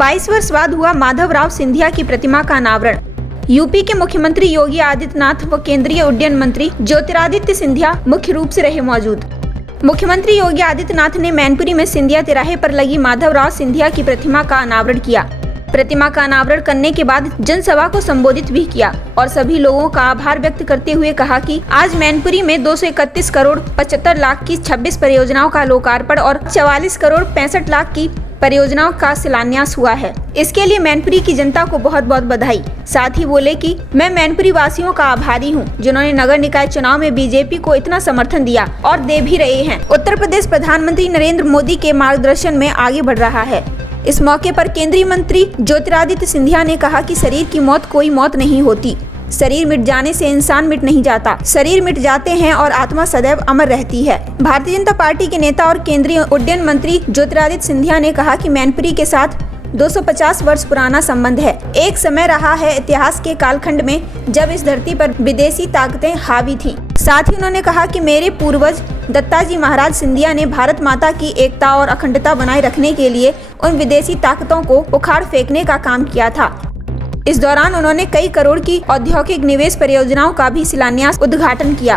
22 वर्ष बाद हुआ माधवराव सिंधिया की प्रतिमा का अनावरण। यूपी के मुख्यमंत्री योगी आदित्यनाथ व केंद्रीय उड्डयन मंत्री ज्योतिरादित्य सिंधिया मुख्य रूप से रहे मौजूद। मुख्यमंत्री योगी आदित्यनाथ ने मैनपुरी में सिंधिया तिराहे पर लगी माधवराव सिंधिया की प्रतिमा का अनावरण किया। प्रतिमा का अनावरण करने के बाद जनसभा को संबोधित भी किया और सभी लोगों का आभार व्यक्त करते हुए कहा कि आज मैनपुरी में 231 करोड़ 75 लाख की 26 परियोजनाओं का लोकार्पण और 44 करोड़ 65 लाख की परियोजनाओं का शिलान्यास हुआ है। इसके लिए मैनपुरी की जनता को बहुत बहुत बधाई। साथ ही बोले कि मैं मैनपुरी वासियों का आभारी हूं, जिन्होंने नगर निकाय चुनाव में बीजेपी को इतना समर्थन दिया और दे भी रहे हैं। उत्तर प्रदेश प्रधानमंत्री नरेंद्र मोदी के मार्गदर्शन में आगे बढ़ रहा है। इस मौके पर केंद्रीय मंत्री ज्योतिरादित्य सिंधिया ने कहा कि शरीर की मौत कोई मौत नहीं होती। शरीर मिट जाने से इंसान मिट नहीं जाता, शरीर मिट जाते हैं और आत्मा सदैव अमर रहती है। भारतीय जनता पार्टी के नेता और केंद्रीय उड्डयन मंत्री ज्योतिरादित्य सिंधिया ने कहा कि मैनपुरी के साथ 250 वर्ष पुराना संबंध है। एक समय रहा है इतिहास के कालखंड में जब इस धरती पर विदेशी ताकतें हावी थीं। साथ ही उन्होंने कहा कि मेरे पूर्वज दत्ताजी महाराज सिंधिया ने भारत माता की एकता और अखंडता बनाए रखने के लिए उन विदेशी ताकतों को उखाड़ फेंकने का काम किया था। इस दौरान उन्होंने कई करोड़ की औद्योगिक निवेश परियोजनाओं का भी शिलान्यास उद्घाटन किया।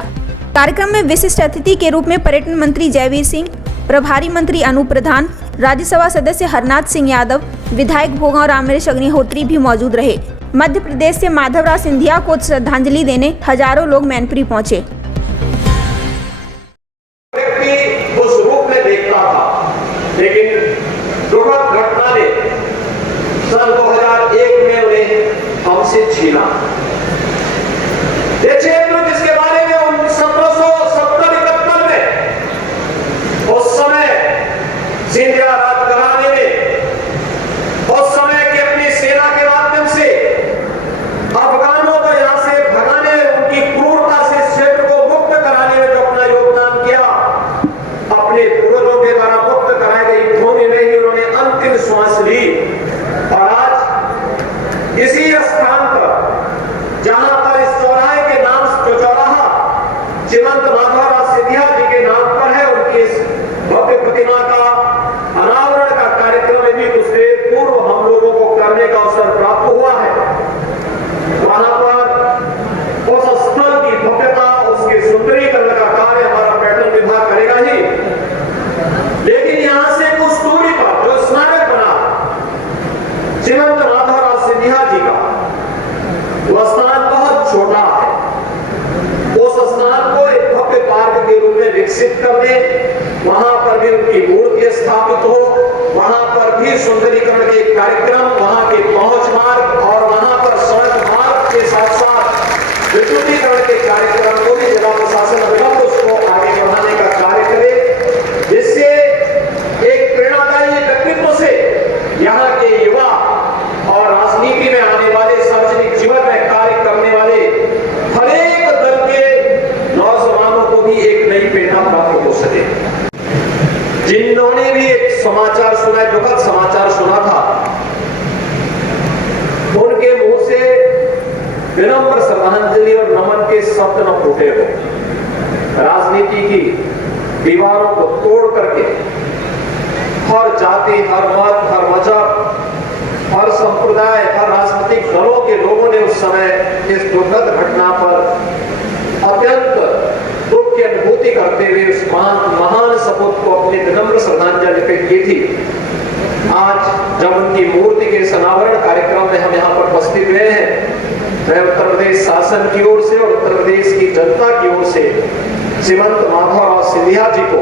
कार्यक्रम में विशिष्ट अतिथि के रूप में पर्यटन मंत्री जयवीर सिंह, प्रभारी मंत्री अनूप प्रधान, राज्यसभा सदस्य हरनाथ सिंह यादव, विधायक भोगांव रामरेश अग्निहोत्री भी मौजूद रहे। मध्य प्रदेश से माधवराव सिंधिया को श्रद्धांजलि देने हजारों लोग मैनपुरी पहुंचे। उस रूप में देखता था, लेकिन दुखद घटना ने सन 2001 में उन्हें हमसे छीना। ये क्षेत्र जिसके बारे में 1770-71 में उस समय सिंधिया राज घराने में उस समय की अपनी सेना के माध्यम से अफगानों को यहां से भगाने, उनकी क्रूरता से इस क्षेत्र को मुक्त कराने में जो अपना योगदान किया, अपने पूर्वजों के द्वारा मुक्त कराई गई भूमि में ही उन्होंने अंतिम श्वास ली। और आज इसी स्थान पर, जहां पर इस चौराहे के नाम जो चौराहा श्रीमंत माधवराव सिंधिया जी के नाम पर है, उनकी इस भव्य प्रतिमा का अनावरण का कार्यक्रम भी कुछ देर पूर्व हम लोगों को करने का अवसर प्राप्त हुआ है। वहां पर उस स्थल की भव्यता, उसके सुंदरीकरण का कार्य हमारा पर्यटन विभाग करेगा ही, लेकिन यहां से कुछ दूरी पर जो स्मारक बना श्रीमंत माधवराव सिंधिया जी का, वह स्थान बहुत छोटा है। उस स्थान को एक भव्य पार्क के रूप में विकसित कर दे, वहां पर भी उनकी मूर्ति स्थापित हो, वहां पर भी सुंदरीकरण के कार्यक्रम, वहां के पहुंच मार्ग और वहां पर सड़क मार्ग के साथ साथ विद्युतीकरण के कार्यक्रम को भी जिला प्रशासन अविलंब उसको आगे बढ़ाने का कार्य करे, जिससे एक प्रेरणादायी व्यक्तित्व से यहाँ के युवा और राजनीति में आने वाले, सार्वजनिक जीवन में कार्य करने वाले हर एक दल के नौजवानों को भी एक नई प्रेरणा प्राप्त हो सके। जिन्होंने भी एक समाचार सुना, दुखद समाचार सुना था, उनके मुंह से विनम्र श्रद्धांजलि और नमन के शब्द न फूटे हो। राजनीति की दीवारों को तोड़ करके हर जाति, हर मत, हर मजहब, हर संप्रदाय, हर राजनीतिक दलों के लोगों ने उस समय इस दुखद घटना पर अत्यंत दुख की अनुभूति करते हुए उस महान सपूत को अपनी विनम्र श्रद्धांजलि अर्पित की थी। आज जब उनकी मूर्ति के अनावरण कार्यक्रम में हम यहाँ पर उपस्थित हुए हैं, मैं उत्तर प्रदेश शासन की ओर से और उत्तर प्रदेश की जनता की ओर से श्रीमंत माधवराव सिंधिया जी को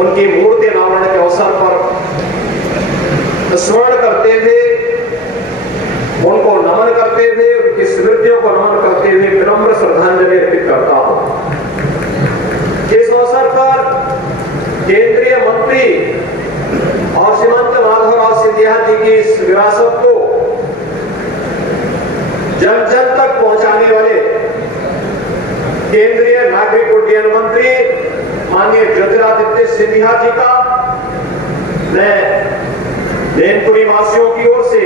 उनकी मूर्ति अनावरण के अवसर पर स्मरण करते हुए, उनको नमन करते हुए, उनकी स्मृतियों को नमन करते हुए विनम्र श्रद्धांजलि अर्पित करता हूं। इस अवसर पर केंद्रीय मंत्री और श्रीमंत माधवराव सिंधिया जी की इस विरासत को जन जन तक पहुंचाने वाले केंद्रीय नागरिक उड्डयन मंत्री माननीय ज्योतिरादित्य सिंधिया जी का मैं मैनपुरी वासियों की ओर से,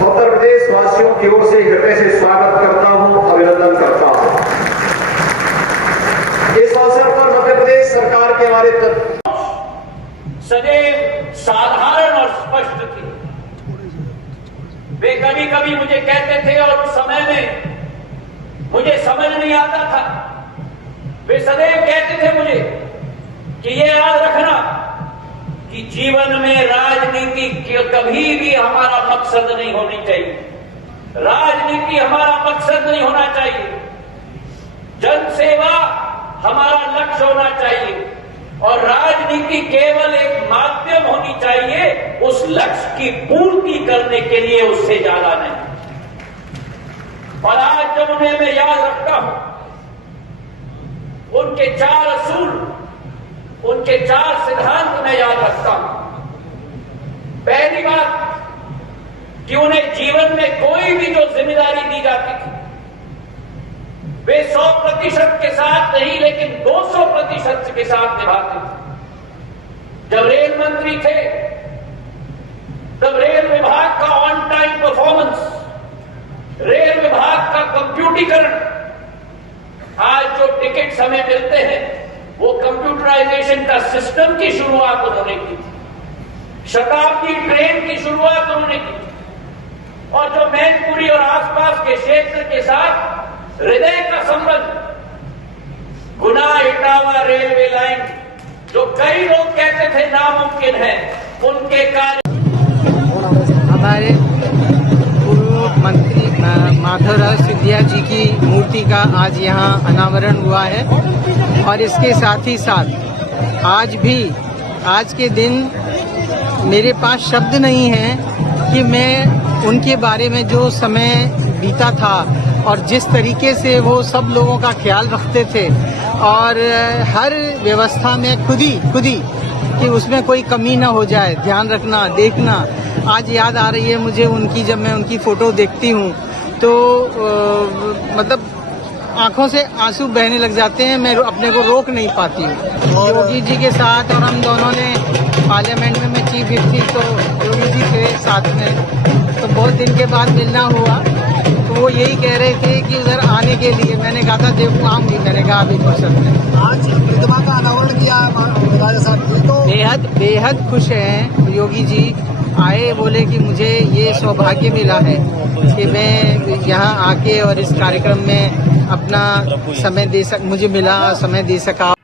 उत्तर प्रदेश वासियों की ओर से हृदय से स्वागत करता हूं, अभिनंदन करता हूं। इस अवसर पर मध्य प्रदेश सरकार के हमारे सदैव साधारण और स्पष्ट थे। वे कभी कभी मुझे कहते थे और उस समय में मुझे समझ नहीं आता था, वे सदैव कहते थे मुझे कि ये याद रखना कि जीवन में राजनीति कभी भी हमारा मकसद नहीं होनी चाहिए। राजनीति हमारा मकसद नहीं होना चाहिए। जन सेवा हमारा लक्ष्य होना चाहिए और राजनीति केवल एक माध्यम होनी चाहिए उस लक्ष्य की पूर्ति करने के लिए, उससे ज्यादा नहीं। और आज जब उन्हें मैं याद रखता हूं, उनके 4 असूल, उनके 4 सिद्धांत मैं याद रखता हूं। पहली बात कि उन्हें जीवन में कोई भी जो जिम्मेदारी दी जाती थी वे 100% के साथ नहीं लेकिन 200% के साथ निभाते थे। जब रेल मंत्री थे तब रेल विभाग का ऑन टाइम परफॉर्मेंस, रेल विभाग का कंप्यूटरीकरण, आज जो टिकट हमें मिलते हैं वो कंप्यूटराइजेशन का सिस्टम की शुरुआत उन्होंने की थी। शताब्दी ट्रेन की शुरुआत उन्होंने की थी और जो मैनपुरी और आसपास के क्षेत्र के साथ हृदय का संबंध, गुना इटावा रेलवे लाइन, जो कई लोग कहते थे नामुमकिन है, उनके कार्य। हमारे पूर्व मंत्री माधवराव सिंधिया जी की मूर्ति का आज यहाँ अनावरण हुआ है और इसके साथ ही साथ आज के दिन मेरे पास शब्द नहीं है कि मैं उनके बारे में जो समय बीता था और जिस तरीके से वो सब लोगों का ख्याल रखते थे और हर व्यवस्था में खुद ही कि उसमें कोई कमी ना हो जाए, ध्यान रखना, देखना। आज याद आ रही है मुझे उनकी, जब मैं उनकी फोटो देखती हूँ तो मतलब आंखों से आंसू बहने लग जाते हैं, मैं अपने को रोक नहीं पाती हूँ। योगी जी के साथ और हम दोनों ने पार्लियामेंट में, मैं चीफ विप थी तो योगी जी थे साथ में, तो बहुत दिन के बाद मिलना हुआ तो वो यही कह रहे थे कि उधर आने के लिए। मैंने कहा था देखो आऊँगी, मैंने कहा अभी फुर्सत में। आज प्रतिमा का अनावरण किया हमारे साथ, तो बेहद खुश हैं योगी जी। आए, बोले कि मुझे ये सौभाग्य मिला है कि मैं यहाँ आके और इस कार्यक्रम में अपना समय मुझे मिला, समय दे सका।